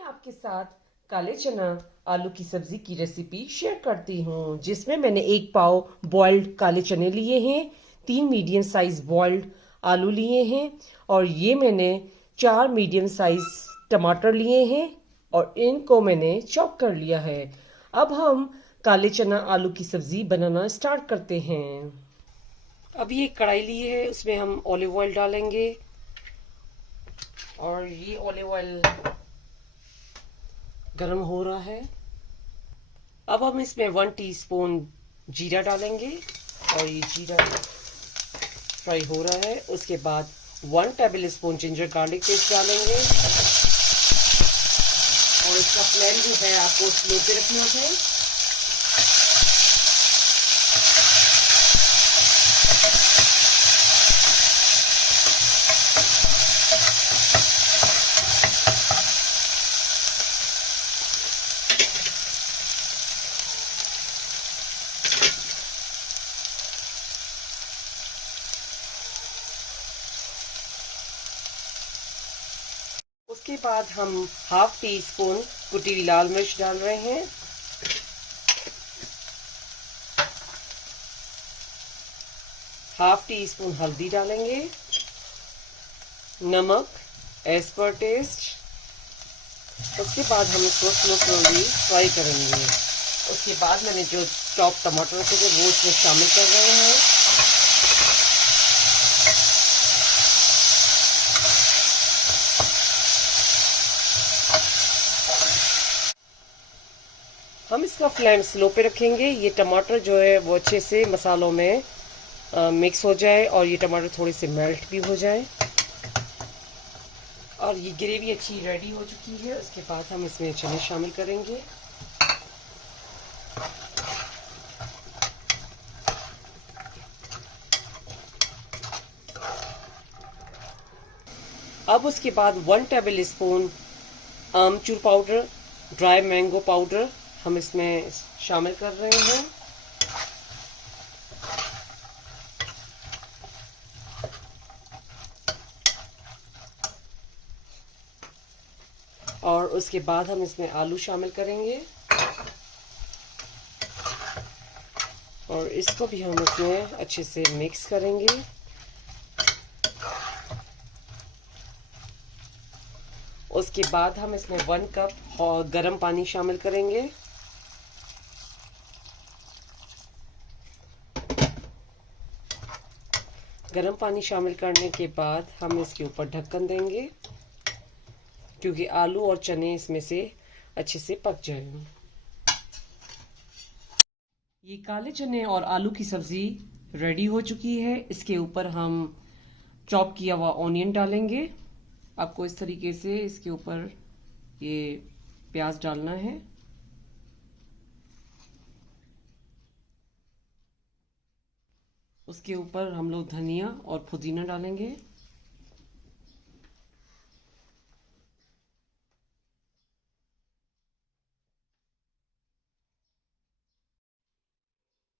मैं आपके साथ काले चना आलू की सब्जी की रेसिपी शेयर करती हूँ, जिसमें मैंने 1 पाव बॉइल्ड काले चने लिए हैं, 3 मीडियम साइज बॉइल्ड आलू लिए हैं और ये मैंने 4 मीडियम साइज टमाटर लिए हैं और इनको मैंने चॉप कर लिया है। अब हम काले चना आलू की सब्जी बनाना स्टार्ट करते हैं। अब ये कढ़ाई ली है, उसमें हम ऑलिव ऑयल डालेंगे और ये ऑलिव ऑयल गरम हो रहा है। अब हम इसमें 1 टीस्पून जीरा डालेंगे और ये जीरा फ्राई हो रहा है। उसके बाद 1 table spoon ginger garlic paste डालेंगे और इसका फ्लेम जो है आपको स्लो पे रखना है। उसके बाद हम 1/2 टीस्पून कुटी हुई लाल मिर्च डाल रहे हैं, ½ टीस्पून हल्दी डालेंगे, नमक एज पर टेस्ट। उसके बाद हम इसको स्लोली फ्राई करेंगे। उसके बाद मैंने जो चॉप टमाटर रखे थे वो इसमें शामिल कर रहे हैं। हम इसका फ्लेम स्लो पे रखेंगे। ये टमाटर जो है वो अच्छे से मसालों में मिक्स हो जाए और ये टमाटर थोड़े से मेल्ट भी हो जाए और ये ग्रेवी अच्छी रेडी हो चुकी है। उसके बाद हम इसमें चने शामिल करेंगे। अब उसके बाद 1 टेबल स्पून आमचूर पाउडर, ड्राई मैंगो पाउडर हम इसमें शामिल कर रहे हैं। और उसके बाद हम इसमें आलू शामिल करेंगे और इसको भी हम इसमें अच्छे से मिक्स करेंगे। उसके बाद हम इसमें 1 कप गर्म पानी शामिल करेंगे। गर्म पानी शामिल करने के बाद हम इसके ऊपर ढक्कन देंगे क्योंकि आलू और चने इसमें से अच्छे से पक जाएंगे। ये काले चने और आलू की सब्जी रेडी हो चुकी है। इसके ऊपर हम चॉप किया हुआ ऑनियन डालेंगे। आपको इस तरीके से इसके ऊपर ये प्याज डालना है। उसके ऊपर हम लोग धनिया और पुदीना डालेंगे।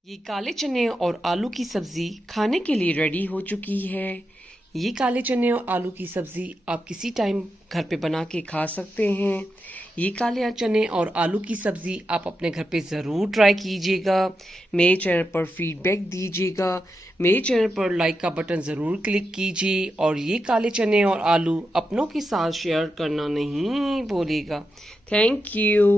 ये काले चने और आलू की सब्जी खाने के लिए रेडी हो चुकी है। ये काले चने और आलू की सब्जी आप किसी टाइम घर पे बना के खा सकते हैं। ये काले चने और आलू की सब्जी आप अपने घर पे ज़रूर ट्राई कीजिएगा। मेरे चैनल पर फीडबैक दीजिएगा। मेरे चैनल पर लाइक का बटन ज़रूर क्लिक कीजिए और ये काले चने और आलू अपनों के साथ शेयर करना नहीं भूलिएगा। Thank you.